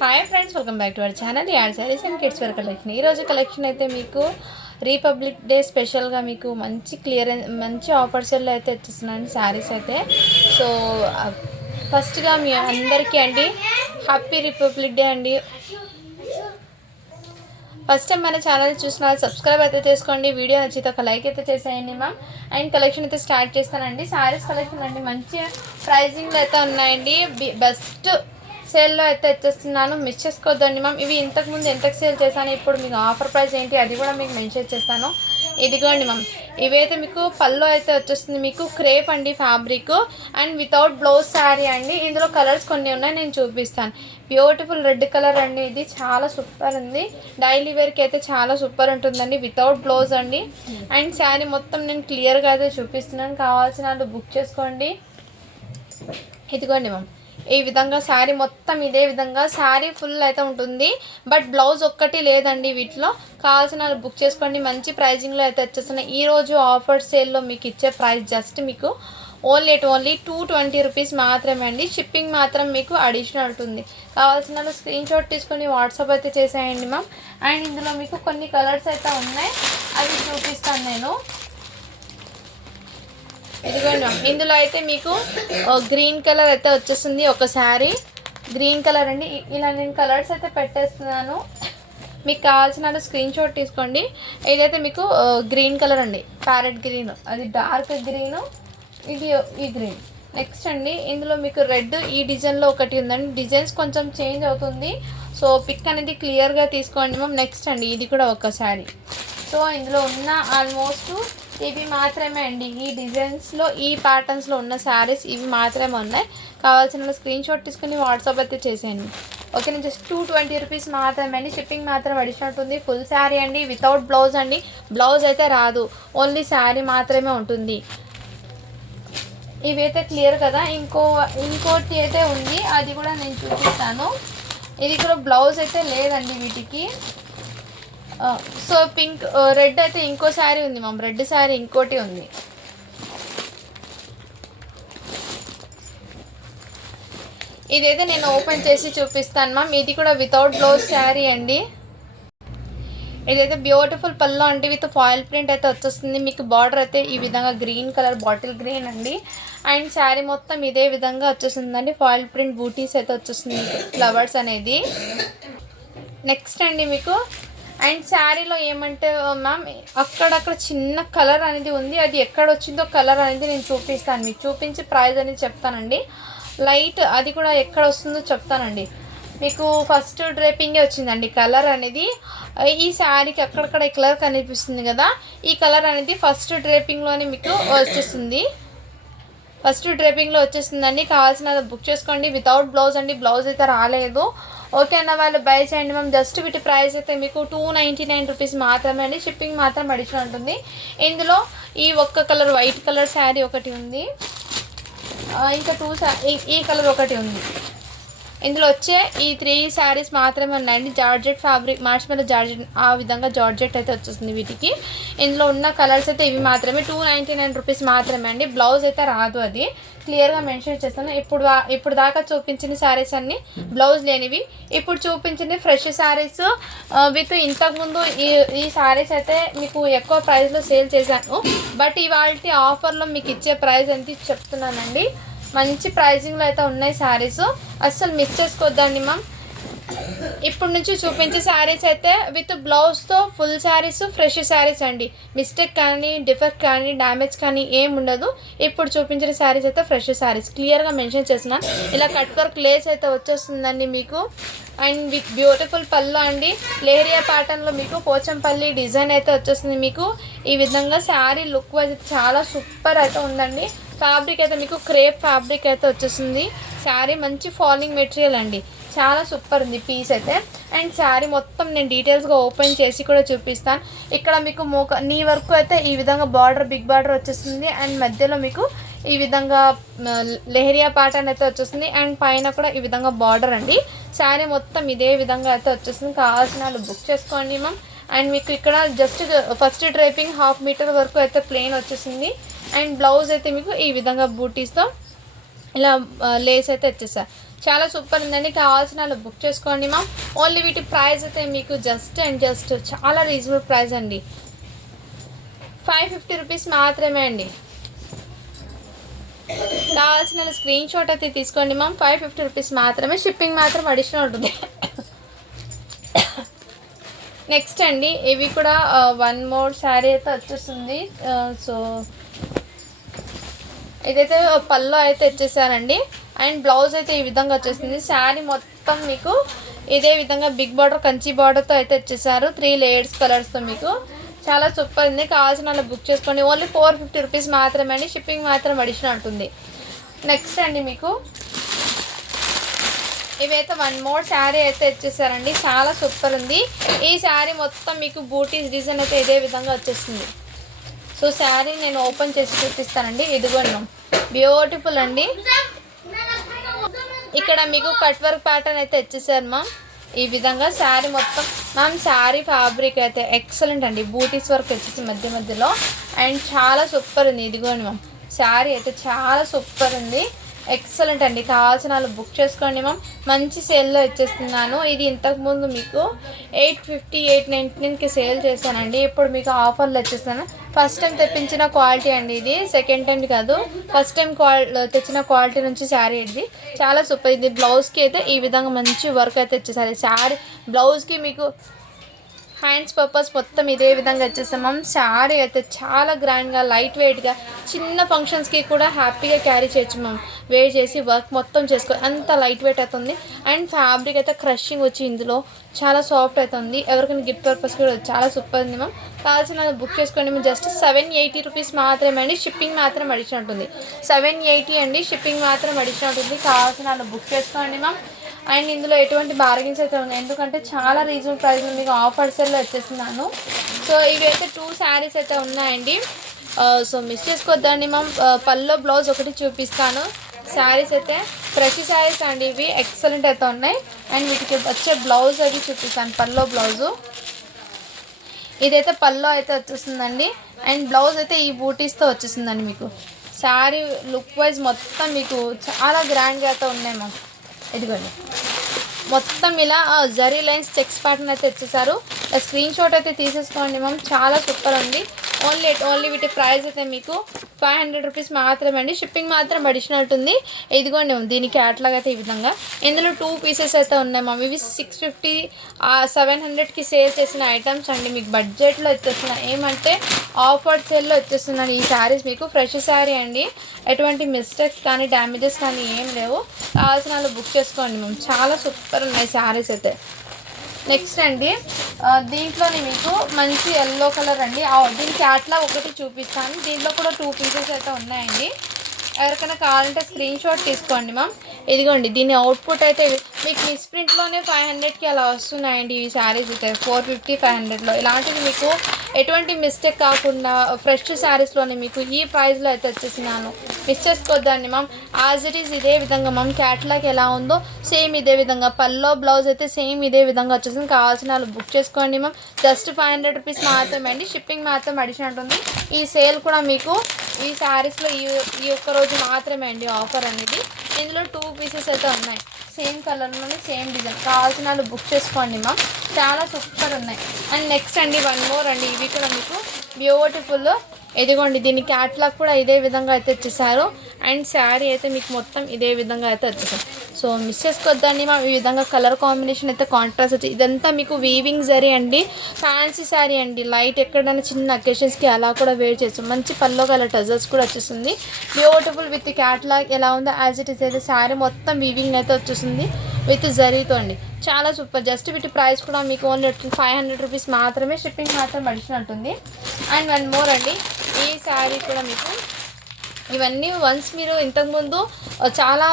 Hi friends welcome back to our channel add saris and kids wear collection ఈరోజు collection అయితే మీకు republic day స్పెషల్గా మీకు మంచి క్లియర్ మంచి ఆఫర్స్లో అయితే వచ్చేస్తున్నాను శారీస్ అయితే. సో ఫస్ట్గా మీ అందరికీ అండి హ్యాపీ రిపబ్లిక్ డే అండి. ఫస్ట్ టైం మన ఛానల్ చూసిన సబ్స్క్రైబ్ అయితే చేసుకోండి. వీడియో నచ్చితే ఒక లైక్ అయితే చేసేయండి మ్యామ్ అండ్ కలెక్షన్ అయితే స్టార్ట్ చేస్తానండి. శారీస్ కలెక్షన్ అండి మంచి ప్రైజింగ్లో అయితే ఉన్నాయండి. బెస్ట్ సేల్లో అయితే వచ్చేస్తున్నాను మిస్ చేసుకోవద్దండి మ్యామ్. ఇవి ఇంతకుముందు ఎంతకు సేల్ చేశాను ఇప్పుడు మీకు ఆఫర్ ప్రైస్ ఏంటి అది కూడా మీకు మెన్షన్ చేస్తాను. ఇదిగోండి మ్యామ్. ఇవైతే మీకు పళ్ళు అయితే వచ్చేస్తుంది మీకు క్రేప్ అండి fabric and without blouse sari అండి. ఇందులో కలర్స్ కొన్ని ఉన్నాయి నేను చూపిస్తాను. బ్యూటిఫుల్ రెడ్ కలర్ అండి ఇది. చాలా సూపర్ ఉంది. డైలీ వేర్కి అయితే చాలా సూపర్ ఉంటుందండి. వితౌట్ బ్లౌజ్ అండి. అండ్ శారీ మొత్తం నేను క్లియర్గా అయితే చూపిస్తున్నాను. కావాల్సిన వాళ్ళు బుక్ చేసుకోండి. ఇదిగోండి మ్యామ్. ఈ విధంగా శారీ మొత్తం ఇదే విధంగా శారీ ఫుల్ అయితే ఉంటుంది. బట్ బ్లౌజ్ ఒక్కటి లేదండి వీటిలో. కావాల్సిన వాళ్ళు బుక్ చేసుకోండి. మంచి ప్రైజింగ్లో అయితే వచ్చేస్తున్నాయి. ఈ రోజు ఆఫర్ సేల్లో మీకు ఇచ్చే ప్రైస్ జస్ట్ మీకు only at only two twenty rupees మాత్రమే అండి. షిప్పింగ్ మాత్రం మీకు అడిషనల్ ఉంటుంది. కావాల్సిన వాళ్ళు స్క్రీన్ షాట్ తీసుకొని వాట్సాప్ అయితే చేసేయండి మ్యామ్ అండ్ ఇందులో మీకు కొన్ని కలర్స్ అయితే ఉన్నాయి. అవి చూపిస్తాను నేను. ఇదిగోండి. ఇందులో అయితే మీకు గ్రీన్ కలర్ అయితే వచ్చేస్తుంది ఒక శారీ. గ్రీన్ కలర్ అండి. ఇలా నేను కలర్స్ అయితే పెట్టేస్తున్నాను. మీకు కావాల్సిన స్క్రీన్ షాట్ తీసుకోండి. ఇదైతే మీకు గ్రీన్ కలర్ అండి. Parrot green. అది డార్క్ గ్రీన్ ఇది ఈ గ్రీన్. నెక్స్ట్ అండి ఇందులో మీకు రెడ్ ఈ డిజైన్లో ఒకటి ఉందండి. డిజైన్స్ కొంచెం చేంజ్ అవుతుంది. సో పిక్ అనేది క్లియర్గా తీసుకోండి మ్యామ్. నెక్స్ట్ అండి ఇది కూడా ఒక శారీ. సో ఇందులో ఉన్న ఆల్మోస్ట్ ఇవి మాత్రమే అండి. ఈ డిజైన్స్లో ఈ ప్యాటర్న్స్లో ఉన్న శారీస్ ఇవి మాత్రమే ఉన్నాయి. కావాల్సిన స్క్రీన్ షాట్ తీసుకుని వాట్సాప్ అయితే చేసేయండి. ఓకే నేను జస్ట్ టూ ట్వంటీ రూపీస్ మాత్రమే అండి. షిప్పింగ్ మాత్రం అడిషనల్ ఉంటుంది ఫుల్ శారీ అండి. వితౌట్ బ్లౌజ్ అండి. బ్లౌజ్ అయితే రాదు. ఓన్లీ శారీ మాత్రమే ఉంటుంది. ఇవైతే క్లియర్ కదా? ఇంకో ఇంకోటి అయితే ఉంది. అది కూడా నేను చూపిస్తాను. ఇది కూడా బ్లౌజ్ అయితే లేదండి వీటికి. సో పింక్ రెడ్ అయితే ఇంకో శారీ ఉంది మ్యామ్ రెడ్ శారీ ఇంకోటి ఉంది. ఇదైతే నేను ఓపెన్ చేసి చూపిస్తాను మ్యామ్ ఇది కూడా వితౌట్ బ్లౌజ్ శారీ అండి. ఇదైతే బ్యూటిఫుల్ పళ్ళు అంటే విత్ ఫాయిల్ ప్రింట్ అయితే వచ్చేస్తుంది. మీకు బార్డర్ అయితే ఈ విధంగా గ్రీన్ కలర్ బాటిల్ గ్రీన్ అండి. అండ్ శారీ మొత్తం ఇదే విధంగా వచ్చేసిందండి ఫాయిల్ ప్రింట్ బూటీస్ అయితే వచ్చేస్తుంది. ఫ్లవర్స్ అనేది. నెక్స్ట్ అండి మీకు అండ్ శారీలో ఏమంటే మ్యామ్ అక్కడక్కడ చిన్న కలర్ అనేది ఉంది. అది ఎక్కడ వచ్చిందో కలర్ అనేది నేను చూపిస్తాను. మీకు చూపించి ప్రైస్ అనేది చెప్తానండి. లైట్ అది కూడా ఎక్కడ వస్తుందో చెప్తానండి. మీకు ఫస్ట్ డ్రేపింగే వచ్చిందండి కలర్ అనేది. ఈ శారీకి అక్కడక్కడ కలర్ కనిపిస్తుంది కదా ఈ కలర్ అనేది ఫస్ట్ డ్రేపింగ్లోనే మీకు వచ్చేస్తుంది. ఫస్ట్ డ్రేపింగ్లో వచ్చేస్తుందండి. కావాల్సిన బుక్ చేసుకోండి. వితౌట్ బ్లౌజ్ అండి బ్లౌజ్ అయితే రాలేదు. ఓకే అన్న వాళ్ళు బై చేయండి మ్యామ్ జస్ట్ వీటి ప్రైస్ అయితే మీకు టూ నైంటీ నైన్ రూపీస్ మాత్రమే అండి. షిప్పింగ్ మాత్రం అడిషనల్ ఉంటుంది. ఇందులో ఈ ఒక్క కలర్ వైట్ కలర్ శారీ ఒకటి ఉంది. ఇంకా టూ ఈ కలర్ ఒకటి ఉంది. ఇందులో వచ్చే ఈ త్రీ శారీస్ మాత్రమే ఉన్నాయండి. జార్జెట్ ఫ్యాబ్రిక్ మార్ష్మెలో జార్జెట్ ఆ విధంగా జార్జెట్ అయితే వచ్చేస్తుంది వీటికి. ఇందులో ఉన్న కలర్స్ అయితే ఇవి మాత్రమే. టూ నైంటీ నైన్ రూపీస్ మాత్రమే అండి. బ్లౌజ్ అయితే రాదు అది. క్లియర్గా మెన్షన్ చేస్తాను. ఇప్పుడు దా- ఇప్పుడు దాకా చూపించిన శారీస్ అన్ని బ్లౌజ్ లేనివి. ఇప్పుడు చూపించింది ఫ్రెష్ శారీస్ విత్ ఇంతకుముందు ఈ ఈ శారీస్ అయితే మీకు ఎక్కువ ప్రైస్లో సేల్ చేశాను. బట్ ఇవాళ ఆఫర్లో మీకు ఇచ్చే ప్రైస్ ఎంత చెప్తున్నానండి? మంచి ప్రైజింగ్లో అయితే ఉన్నాయి శారీస్. అస్సలు మిస్ చేసుకోవద్దండి మ్యామ్. ఇప్పుడు నుంచి చూపించే శారీస్ అయితే విత్ బ్లౌజ్తో ఫుల్ శారీస్ ఫ్రెష్ శారీస్ అండి. మిస్టేక్ కానీ డిఫెక్ట్ కానీ డ్యామేజ్ కానీ ఏం ఉండదు. ఇప్పుడు చూపించిన శారీస్ అయితే ఫ్రెష్ శారీస్. క్లియర్గా మెన్షన్ చేసిన. ఇలా కట్ వర్క్ లేస్ అయితే వచ్చేస్తుందండి మీకు. అండ్ విత్ బ్యూటిఫుల్ పళ్ళు అండి. లేరియా ప్యాటర్న్లో మీకు పోచంపల్లి డిజైన్ అయితే వచ్చేస్తుంది మీకు. ఈ విధంగా శారీ లుక్ వైజ్ చాలా సూపర్ అయితే ఉందండి. ఫ్యాబ్రిక్ అయితే మీకు క్రేప్ ఫ్యాబ్రిక్ అయితే వచ్చేస్తుంది శారీ మంచి ఫాలింగ్ మెటీరియల్ అండి. చాలా సూపర్ ఉంది పీస్ అయితే. అండ్ శారీ మొత్తం నేను డీటెయిల్స్గా ఓపెన్ చేసి కూడా చూపిస్తాను. ఇక్కడ మీకు మోక నీ వరకు అయితే ఈ విధంగా బార్డర్ బిగ్ బార్డర్ వచ్చేస్తుంది అండ్ మధ్యలో మీకు ఈ విధంగా లెహరియా ప్యాటర్న్ అయితే వచ్చేస్తుంది అండ్ పైన కూడా ఈ విధంగా బార్డర్ అండి. శారీ మొత్తం ఇదే విధంగా అయితే వచ్చేస్తుంది కావాల్సిన వాళ్ళు బుక్ చేసుకోండి మ్యామ్ అండ్ మీకు ఇక్కడ just first draping half metre వరకు అయితే ప్లెయిన్ వచ్చేసింది. అండ్ బ్లౌజ్ అయితే మీకు ఈ విధంగా బూటీస్తో ఇలా లేస్ అయితే వచ్చేసా. చాలా సూపర్ ఉందండి. కావాల్సిన వాళ్ళు బుక్ చేసుకోండి మ్యామ్ ఓన్లీ వీటి ప్రైస్ అయితే మీకు జస్ట్ అండ్ జస్ట్ చాలా రీజనబుల్ ప్రైస్ అండి. ఫైవ్ ఫిఫ్టీ రూపీస్ మాత్రమే అండి. కావాల్సిన స్క్రీన్ షాట్ అయితే తీసుకోండి మ్యామ్ ఫైవ్ ఫిఫ్టీ రూపీస్ మాత్రమే. షిప్పింగ్ మాత్రం అడిషనల్ ఉంటుంది. నెక్స్ట్ అండి. ఇవి కూడా వన్ మోర్ శారీ అయితే వచ్చేస్తుంది. సో ఇదైతే పళ్ళు అయితే ఇచ్చేసారండి అండ్ బ్లౌజ్ అయితే ఈ విధంగా వచ్చేసింది. శారీ మొత్తం మీకు ఇదే విధంగా బిగ్ బార్డర్ కంచి బార్డర్తో అయితే ఇచ్చేసారు త్రీ లేయర్స్ కలర్స్తో మీకు. చాలా సూపర్ ఉంది. కావాల్సిన వాళ్ళు బుక్ చేసుకోండి. ఓన్లీ ఫోర్ ఫిఫ్టీ రూపీస్ మాత్రమే అండి. షిప్పింగ్ మాత్రం అడిషనల్ ఉంటుంది నెక్స్ట్ అండి మీకు. ఇవైతే వన్ మోర్ శారీ అయితే ఇచ్చేసారండి చాలా సూపర్ ఉంది. ఈ శారీ మొత్తం మీకు బూటీస్ డిజైన్ అయితే ఇదే విధంగా వచ్చేస్తుంది సో శారీ నేను ఓపెన్ చేసి చూపిస్తానండి. ఇదిగోండి. మ్యామ్ బ్యూటిఫుల్ అండి. ఇక్కడ మీకు కట్ వర్క్ ప్యాటర్న్ అయితే ఇచ్చేసారు మ్యామ్ ఈ విధంగా శారీ మొత్తం మ్యామ్ శారీ ఫ్యాబ్రిక్ అయితే ఎక్సలెంట్ అండి. బూటీస్ వర్క్ వచ్చేసి మధ్య మధ్యలో. అండ్ చాలా సూపర్ ఉంది. ఇదిగోండి మ్యామ్ శారీ అయితే చాలా సూపర్ ఉంది. ఎక్సలెంట్ అండి. కావాల్సిన వాళ్ళు బుక్ చేసుకోండి మ్యామ్ మంచి సేల్లో ఇచ్చేస్తున్నాను. ఇది ఇంతకుముందు మీకు ఎయిట్ ఫిఫ్టీ ఎయిట్ నైంటీన్కి సేల్ చేశానండి. ఇప్పుడు మీకు ఆఫర్లు వచ్చేస్తాను ఫస్ట్ టైం తెప్పించిన క్వాలిటీ అండి ఇది. సెకండ్ టైం కాదు. ఫస్ట్ టైం క్వాల్ తెచ్చిన క్వాలిటీ నుంచి శారీ ఇది. చాలా సూపర్ ఇది బ్లౌజ్కి అయితే ఈ విధంగా మంచి వర్క్ అయితే ఇచ్చేసారి. శారీ బ్లౌజ్కి మీకు హ్యాండ్స్ పర్పస్ మొత్తం ఇదే విధంగా వచ్చేసాం. మ్యామ్ శారీ అయితే చాలా గ్రాండ్గా లైట్ వెయిట్గా చిన్న ఫంక్షన్స్కి కూడా హ్యాపీగా క్యారీ చేయొచ్చు మ్యామ్. వేర్ చేసి వర్క్ మొత్తం చేసుకో అంత లైట్ వెయిట్ అవుతుంది అండ్ ఫ్యాబ్రిక్ అయితే క్రషింగ్ వచ్చి ఇందులో. చాలా సాఫ్ట్ అవుతుంది ఎవరికైనా గిఫ్ట్ పర్పస్ కూడా చాలా సూపర్ ఉంది మ్యామ్. కావాల్సిన బుక్ చేసుకోండి మేము జస్ట్ సెవెన్ ఎయిటీ రూపీస్ మాత్రమే అండి. షిప్పింగ్ మాత్రం అడిషన్ ఉంటుంది. సెవెన్ ఎయిటీ అండి. షిప్పింగ్ మాత్రం అడిషన్ ఉంటుంది. కావాల్సిన బుక్ చేసుకోండి మ్యామ్. అండ్ ఇందులో ఎటువంటి బార్గెన్స్ అయితే ఉన్నాయి. ఎందుకంటే చాలా రీజనబుల్ ప్రైస్ మీకు ఆఫర్స్లో వచ్చేస్తున్నాను. సో ఇవి అయితే టూ శారీస్ అయితే ఉన్నాయండి. సో మిస్ చేసుకోవద్దండి మ్యామ్ పల్లో బ్లౌజ్ ఒకటి చూపిస్తాను. శారీస్ అయితే ఫ్రెష్ శారీస్ అండి ఇవి. ఎక్సలెంట్ అయితే ఉన్నాయి. అండ్ వీటికి వచ్చే బ్లౌజ్ అవి చూపిస్తాను. పల్లో బ్లౌజు ఇదైతే పల్లో అయితే వచ్చేస్తుందండి. అండ్ బ్లౌజ్ అయితే ఈ బూటీస్తో వచ్చేస్తుందండి మీకు. శారీ లుక్ వైజ్ మొత్తం మీకు చాలా గ్రాండ్గా అయితే ఉన్నాయి మ్యామ్ ఇదిగోండి. మొత్తం ఇలా జరీ లైన్స్ చెక్స్ ప్యాటర్న్ అయితే ఇచ్చేసారు స్క్రీన్ షాట్ అయితే తీసేసుకోండి మ్యామ్ చాలా సూపర్ ఉంది. ఓన్లీ ఓన్లీ వీటి ప్రైస్ అయితే మీకు ఫైవ్ హండ్రెడ్ రూపీస్ మాత్రమే అండి షిప్పింగ్ మాత్రం అడిషనల్ ఉంటుంది ఇదిగోండి దీని దీనికి అయితే ఈ విధంగా. ఇందులో టూ పీసెస్ అయితే ఉన్నాయి మ్యామ్ ఇవి సిక్స్ ఫిఫ్టీ సెవెన్ హండ్రెడ్కి సేల్ చేసిన ఐటమ్స్ అండి. మీకు బడ్జెట్లో వచ్చేస్తున్నాయి ఏమంటే ఆఫర్ సేల్లో వచ్చేస్తున్నాను ఈ శారీస్ మీకు ఫ్రెష్ శారీ అండి. ఎటువంటి మిస్టేక్స్ కానీ డ్యామేజెస్ కానీ ఏం లేవు. కావాల్సిన వాళ్ళు బుక్ చేసుకోండి మ్యామ్ చాలా సూపర్ ఉన్నాయి శారీస్ అయితే. నెక్స్ట్ అండి దీంట్లోనే మీకు మంచి ఎల్లో కలర్ అండి. దీనికి దీని క్యాట్లా ఒకటి చూపిస్తాను. దీంట్లో కూడా టూ పీసెస్ అయితే ఉన్నాయండి. ఎవరికైనా కావాలంటే స్క్రీన్ షాట్ తీసుకోండి మ్యామ్ ఇదిగోండి దీని అవుట్పుట్ అయితే మీకు మిస్ ప్రింట్లోనే ఫైవ్ హండ్రెడ్కి అలా వస్తున్నాయండి ఈ శారీస్ అయితే. ఫోర్ ఫిఫ్టీ ఫైవ్ హండ్రెడ్లో ఇలాంటివి మీకు ఎటువంటి మిస్టేక్ కాకుండా ఫ్రెష్ శారీస్లోనే మీకు ఈ ప్రైస్లో అయితే వచ్చేసినాను. మిస్ చేసుకోవద్దండి మ్యామ్ యాజ్ ఇట్ ఈస్ ఇదే విధంగా మ్యామ్ క్యాట్లాగ్ ఎలా ఉందో సేమ్ ఇదే విధంగా. పల్లో బ్లౌజ్ అయితే సేమ్ ఇదే విధంగా వచ్చేసింది. కావాల్సిన వాళ్ళు బుక్ చేసుకోండి ma'am just five hundred rupees మాత్రమే అండి. షిప్పింగ్ మాత్రం అడిషనల్ ఉంది ఈ సేల్ కూడా మీకు ఈ శారీస్లో ఈ ఈ ఒక్క రోజు మాత్రమే అండి ఆఫర్ అనేది. ఇందులో టూ పీసెస్ అయితే ఉన్నాయి. సేమ్ కలర్లోనే సేమ్ డిజైన్ కావాల్సిన వాళ్ళు బుక్ చేసుకోండి మా చాలా సూపర్ ఉన్నాయి. అండ్ నెక్స్ట్ అండి వన్ మోర్ అండి. ఇవి కూడా మీకు బ్యూటిఫుల్ ఎదిగోండి దీని క్యాట్లాగ్ కూడా ఇదే విధంగా అయితే వచ్చేసారు అండ్ శారీ అయితే మీకు మొత్తం ఇదే విధంగా అయితే వచ్చేసారు సో మిస్ చేసుకోవద్దండి మా ఈ విధంగా కలర్ కాంబినేషన్ అయితే కాంట్రాస్ట్ వచ్చి ఇదంతా మీకు వీవింగ్ జరీ అండి. ఫ్యాన్సీ శారీ అండి. లైట్ ఎక్కడైనా చిన్న అకేషన్స్కి అలా కూడా వేర్ చేస్తాం. మంచి పల్లో కలర్ టజల్స్ కూడా వచ్చేస్తుంది. బ్యూటిఫుల్ విత్ క్యాట్లాగ్ ఎలా ఉందో యాజ్ ఇట్ ఇస్ అయితే శారీ మొత్తం వీవింగ్ అయితే వచ్చేస్తుంది విత్ జరీతో అండి. చాలా సూపర్ జస్ట్ వీటి ప్రైస్ కూడా మీకు ఓన్లీ ఫైవ్ హండ్రెడ్ రూపీస్ మాత్రమే షిప్పింగ్ మాత్రం అడిషన్ ఉంటుంది. అండ్ వన్ మోర్ అండి. ఈ శారీ కూడా మీకు ఇవన్నీ వన్స్ మీరు ఇంతకుముందు చాలా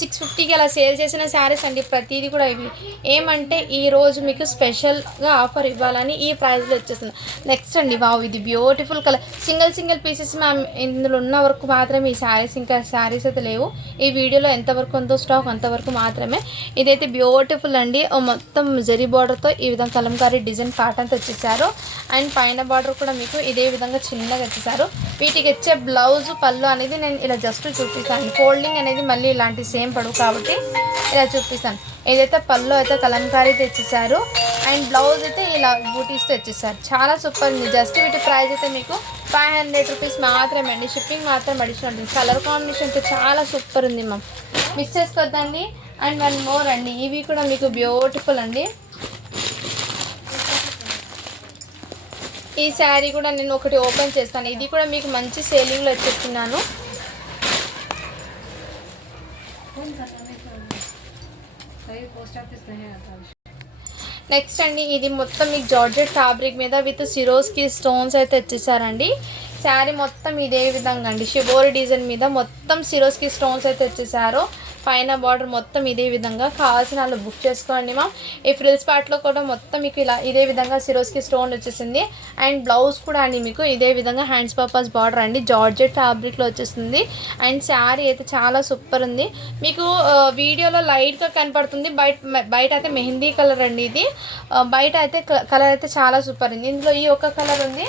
సిక్స్ ఫిఫ్టీకి అలా సేల్ చేసిన శారీస్ అండి ప్రతిదీ కూడా ఇవి. ఏమంటే ఈ రోజు మీకు స్పెషల్గా ఆఫర్ ఇవ్వాలని ఈ ప్రైస్లో వచ్చేస్తుంది. నెక్స్ట్ అండి వావ్ ఇది beautiful colour. Single single pieces ma'am ఇందులో ఉన్న వరకు మాత్రమే ఈ శారీస్ ఇంకా శారీస్ అయితే లేవు. ఈ వీడియోలో ఎంతవరకు ఉందో స్టాక్ అంతవరకు మాత్రమే. ఇదైతే బ్యూటిఫుల్ అండి. మొత్తం జరీ బార్డర్తో ఈ విధంగా కలంకారీ డిజైన్ ప్యాటర్న్ తెచ్చేసారు అండ్ పైన బార్డర్ కూడా మీకు ఇదే విధంగా చిన్నగా తెచ్చేసారు వీటికి వచ్చే బ్లౌజ్ పళ్ళు అనేది నేను ఇలా జస్ట్ చూపిస్తాను. ఫోల్డింగ్ అనేది మళ్ళీ ఇలాంటి సేమ్ ఏం పడవు కాబట్టి ఇలా చూపిస్తాను. ఏదైతే పళ్ళు అయితే కలంకారీ తెచ్చేసారు అండ్ బ్లౌజ్ అయితే ఇలా బూటీస్ తెచ్చేసారు చాలా సూపర్ ఉంది. జస్ట్ వీటి ప్రైస్ అయితే మీకు ఫైవ్ హండ్రెడ్ రూపీస్ మాత్రమే అండి. షిప్పింగ్ మాత్రం అడిషనల్ ఉంటుంది. కలర్ కాంబినేషన్తో చాలా సూపర్ ఉంది మ్యామ్. మిస్ చేసుకోవద్దండి అండ్ వన్ మోర్ అండి. ఇవి కూడా మీకు బ్యూటిఫుల్ అండి. ఈ శారీ కూడా నేను ఒకటి ఓపెన్ చేస్తాను. ఇది కూడా మీకు మంచి సేలింగ్లో వచ్చేస్తున్నాను నెక్స్ట్ అండి ఇది మొత్తం మీకు జార్జెట్ ఫ్యాబ్రిక్ మీద విత్ సిరోస్కి స్టోన్స్ అయితే తెచ్చేసారండి. శారీ మొత్తం ఇదే విధంగా అండి. షిబోరి డిజైన్ మీద మొత్తం సిరోస్కి స్టోన్స్ అయితే తెచ్చేసారు. పైన బార్డర్ మొత్తం ఇదే విధంగా కావాల్సిన వాళ్ళు బుక్ చేసుకోండి మా ఈ ఫ్రిల్స్ పార్ట్లో కూడా మొత్తం మీకు ఇలా ఇదే విధంగా సిరోస్కి స్టోన్ వచ్చేసింది. అండ్ బ్లౌజ్ కూడా అండి మీకు ఇదే విధంగా హ్యాండ్స్ పర్పస్ బార్డర్ అండి. జార్జెట్ ఫ్యాబ్రిక్లో వచ్చేస్తుంది అండ్ శారీ అయితే చాలా సూపర్ ఉంది. మీకు వీడియోలో లైట్గా కనపడుతుంది. బయట బయట అయితే మెహందీ కలర్ అండి ఇది. బయట అయితే కలర్ అయితే చాలా సూపర్ ఉంది. ఇందులో ఈ ఒక కలర్ ఉంది.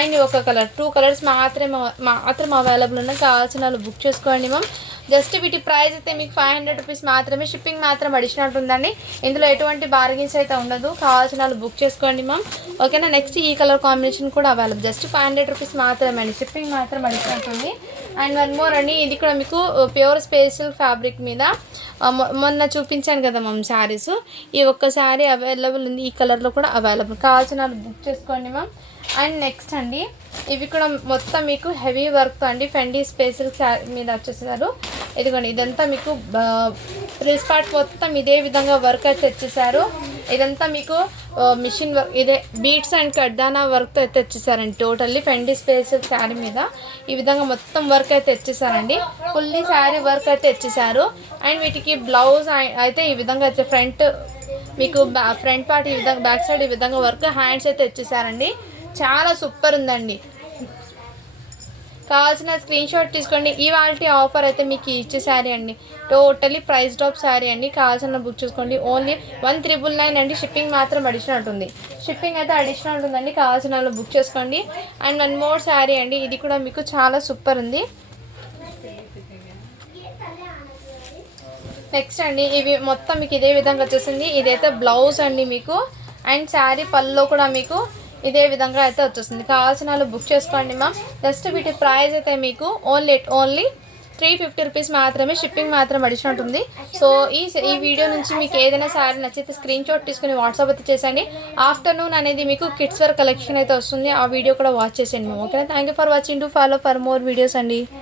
అండ్ ఒక కలర్ టూ కలర్స్ మాత్రమే మాత్రం అవైలబుల్ ఉన్నాయి. కావాల్సిన వాళ్ళు బుక్ చేసుకోండి మ్యామ్ జస్ట్ వీటి ప్రైస్ అయితే మీకు ఫైవ్ హండ్రెడ్ రూపీస్ మాత్రమే షిప్పింగ్ మాత్రం అడిషనల్ ఉందండి. ఇందులో ఎటువంటి బార్గెన్స్ అయితే ఉండదు. కావాల్సిన వాళ్ళు బుక్ చేసుకోండి మ్యామ్ ఓకేనా నెక్స్ట్ ఈ కలర్ కాంబినేషన్ కూడా available just five hundred rupees మాత్రమే అండి. షిప్పింగ్ మాత్రం అడిషనల్ ఉంది. అండ్ వన్ మోర్ అండి. ఇది కూడా మీకు ప్యూర్ స్పేషల్ ఫ్యాబ్రిక్ మీద uh, మొన్న చూపించాను కదా మ్యామ్ శారీస్ ఈ ఒక్క శారీ అవైలబుల్ ఉంది. ఈ కలర్లో కూడా అవైలబుల్ కావాల్సిన వాళ్ళు బుక్ చేసుకోండి మ్యామ్ అండ్ నెక్స్ట్ అండి ఇవి కూడా మొత్తం మీకు హెవీ వర్క్తో అండి ఫెండీ స్పేషల్ శారీ మీద వచ్చేసారు ఇదిగోండి ఇదంతా మీకు ప్రిస్ పార్ట్ మొత్తం ఇదే విధంగా వర్క్ అయితే తెచ్చేసారు ఇదంతా మీకు మిషన్ వర్క్ ఇదే బీట్స్ అండ్ కడ్డానా వర్క్తో అయితే తెచ్చేసారండి టోటల్లీ ఫెండీ స్పేషల్ శారీ మీద. ఈ విధంగా మొత్తం వర్క్ అయితే తెచ్చేసారండి ఫుల్లీ శారీ వర్క్ అయితే తెచ్చేసారు అండ్ వీటికి బ్లౌజ్ అయితే ఈ విధంగా అయితే ఫ్రంట్ మీకు ఫ్రంట్ పార్ట్ ఈ విధంగా బ్యాక్ సైడ్ ఈ విధంగా వర్క్ హ్యాండ్స్ అయితే తెచ్చేసారండి చాలా సూపర్ ఉందండి. కావాల్సిన స్క్రీన్ షాట్ తీసుకోండి. ఇవాళ ఆఫర్ అయితే మీకు ఇచ్చే శారీ అండి. టోటలీ ప్రైస్ డ్రాప్ శారీ అండి. కావాల్సిన బుక్ చేసుకోండి. ఓన్లీ వన్ త్రిబుల్ నైన్ అండి. షిప్పింగ్ మాత్రం అడిషనల్ ఉంటుంది. షిప్పింగ్ అయితే అడిషనల్ ఉంటుందండి కావాల్సిన వాళ్ళు బుక్ చేసుకోండి. అండ్ వన్ మోర్ శారీ అండి. ఇది కూడా మీకు చాలా సూపర్ ఉంది. నెక్స్ట్ అండి. ఇవి మొత్తం మీకు ఇదే విధంగా వచ్చేసింది. ఇదైతే బ్లౌజ్ అండి మీకు. అండ్ శారీ పల్లో కూడా మీకు. ఇదే విధంగా అయితే వచ్చేస్తుంది కావాల్సిన వాళ్ళు బుక్ చేసుకోండి మ్యామ్ జస్ట్ వీటి ప్రైస్ అయితే మీకు only only three fifty rupees మాత్రమే షిప్పింగ్ మాత్రం అడిషన్ ఉంటుంది. సో ఈ ఈ వీడియో నుంచి మీకు ఏదైనా శారీ నచ్చితే స్క్రీన్ షాట్ తీసుకుని వాట్సాప్ అయితే చేసేయండి. ఆఫ్టర్నూన్ అనేది మీకు కిడ్స్ వేర్ కలెక్షన్ అయితే వస్తుంది. ఆ వీడియో కూడా వాచ్ చేసేయండి మ్యామ్ ఓకేనా thank you for watching to follow for more videos అండి.